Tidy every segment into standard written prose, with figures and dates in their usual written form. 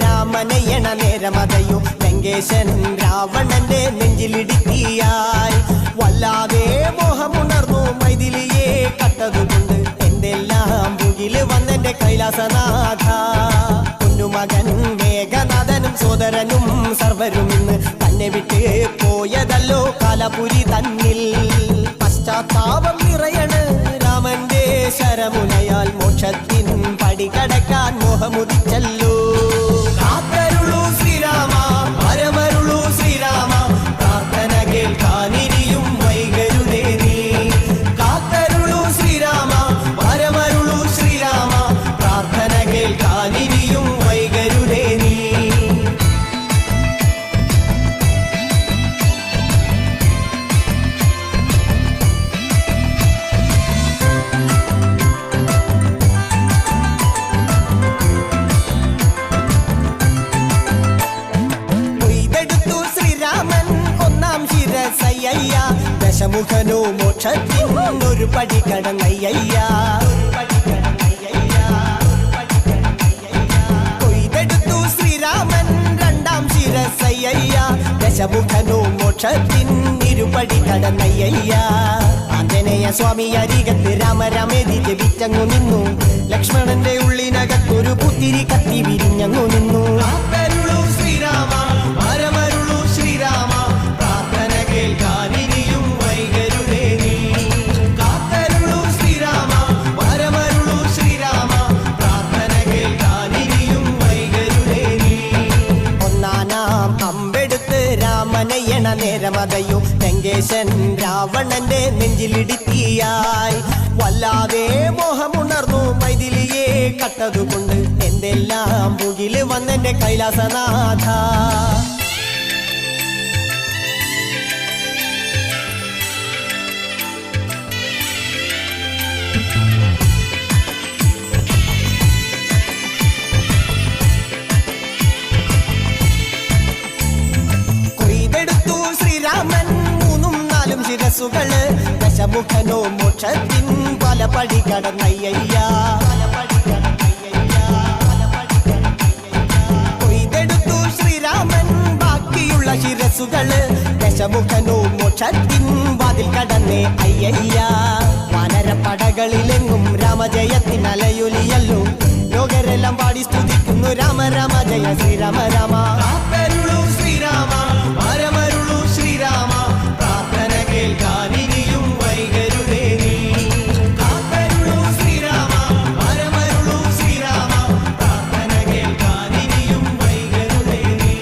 രാമനയണ നേരമതയോ ലങ്കേശൻ രാവണന്റെ നെഞ്ചിലിടുക്കിയായി വല്ലാതെ മോഹമുണർന്നു മൈഥിലിയെ കട്ടതുകൊണ്ട് എന്തെല്ലാം മുകില് വന്നെന്റെ കൈലാസനാഥ പൊന്നുമകൻ മേഘനാഥനും സോദരനും സർവരും ഇന്ന് തന്നെ വിട്ട് പോയതല്ലോ കാലപുരി തന്നിൽ പശ്ചാത്താപം നിറയണ് രാമന്റെ ശരമുനയാൽ മോക്ഷത്തിൻ പടികടക്കാൻ മോഹമുദിച്ചല്ലോ കാത്തരുളൂ ശ്രീരാമ പരമരുളൂ ശ്രീരാമ പ്രാർത്ഥന കേൾക്കാനിരിയും വൈകരുതേ നീ കാത്തരുളൂ ശ്രീരാമ പരമരുളൂ ശ്രീരാമ പ്രാർത്ഥന കേൾക്കാനിരിയും വൈകരുതേ നീ ദശമുഖനോ മോക്ഷത്തിനൊരു പടി കടന്നയ്യ കൊയ്തെടുത്തു ശ്രീരാമൻ രണ്ടാം ശിരസയ്യ ദശമുഖനോ മോക്ഷത്തിനിരുപടി കടന്നയ്യ ആഞ്ജനേയ സ്വാമി അരികത്ത് രാമരാമേതി ജപിച്ചങ്ങു നിന്നു ലക്ഷ്മണന്റെ ഉള്ളിനകത്തൊരു പുത്തിരി കത്തി വിരിഞ്ഞങ്ങു നിന്നു ശ്രീരാമ പരമരുളു ശ്രീരാമ പ്രാർത്ഥന കേൾക്കാനിരിയും വൈകരുതേ നീ കാത്തരുളു ശ്രീരാമ പരമരുളു ശ്രീരാമ പ്രാർത്ഥന കേൾക്കാനിരിയും വൈകരുതേ നീ ഒന്നാനാം അമ്പെടുത്ത് രാമനയണ നേരമതയോ ലങ്കേശൻ രാവണന്റെ നെഞ്ചിലിടുക്കിയായി വല്ലാതെ മോഹമുണർന്നു മൈഥിലിയെ കട്ടതുകൊണ്ട് എന്തെല്ലാം മുകില് വന്നെന്റെ കൈലാസനാഥ കൊയ്തെടുത്തു ശ്രീരാമൻ മൂന്നും നാലും ശിരസുകള് ദശമുഖനോ മോക്ഷത്തിൻ പല പടി കടന്നയ്യ കൊയ്തെടുത്തു ശ്രീരാമൻ ബാക്കിയുള്ള ശിരസുകള് ദശമുഖനോ മോക്ഷത്തിൻ വാതിൽ കടന്നേ അയ്യ വാനരപ്പടകളിലെങ്ങും രാമജയത്തിൻ അലയൊലിയല്ലോ ലോകരെല്ലാം പാടി സ്തുതിക്കുന്നു രാമ രാമ ജയ ശ്രീരാമ രാമ ശ്രീരാമ പരമരുളു ശ്രീരാമ പ്രാർത്ഥന കേൾക്കാനിരിയും വൈകരുതേ നീ കാത്തരുളു ശ്രീരാമ പരമരുളു ശ്രീരാമ പ്രാർത്ഥന കേൾക്കാനിരിയും വൈകരുതേ നീ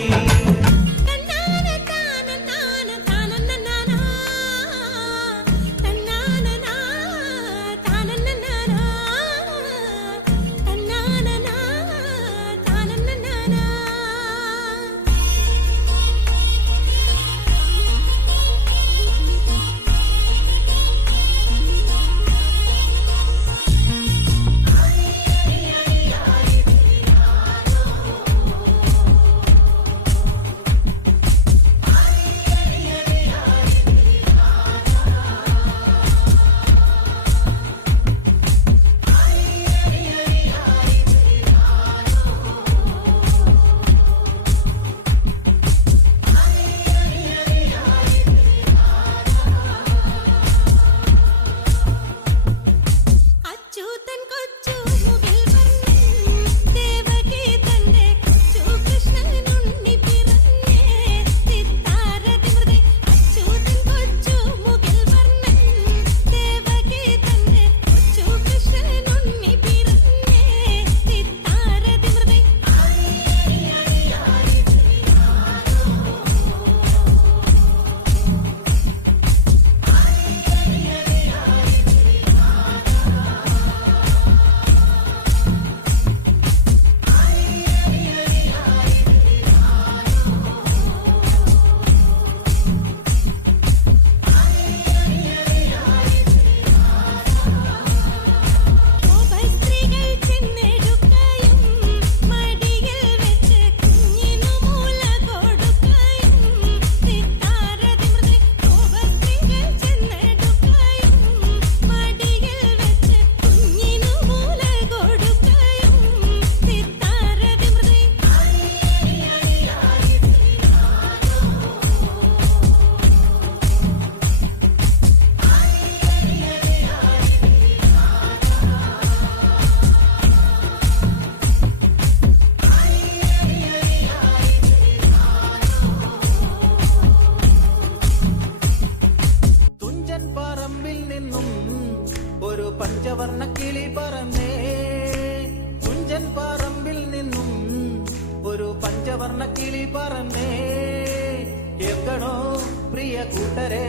പ്രിയ കൂട്ടരെ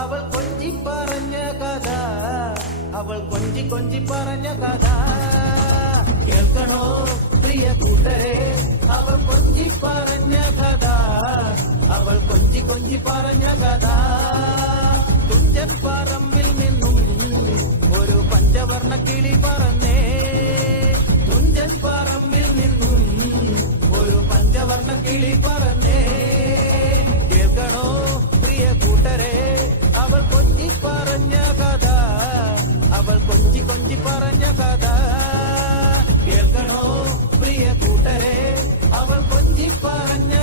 അവൾ കൊഞ്ചി പറഞ്ഞ കഥ, അവൾ കൊഞ്ചി കൊഞ്ചി പറഞ്ഞ കഥ കേൾക്കണോ പ്രിയ കൂട്ടരെ, അവൾ കൊഞ്ചി പറഞ്ഞ കഥ, അവൾ കൊഞ്ചി കൊഞ്ചി പറഞ്ഞ കഥ. തുഞ്ചൻ പറമ്പിൽ നിന്നും ഒരു പഞ്ചവർണ്ണ കിളി പറന്നേ, തുഞ്ചൻ പറമ്പിൽ നിന്നും ഒരു പഞ്ചവർണ്ണ കിളി പറന്നേ. കേൾക്കണോ പ്രിയ കൂട്ടരെ, അവൾ കൊഞ്ചി പറഞ്ഞ കഥ, അവൾ കൊഞ്ചി കൊഞ്ചി പറഞ്ഞ കഥ കേൾക്കണോ പ്രിയ കൂട്ടരെ, അവൾ കൊഞ്ചി പറഞ്ഞ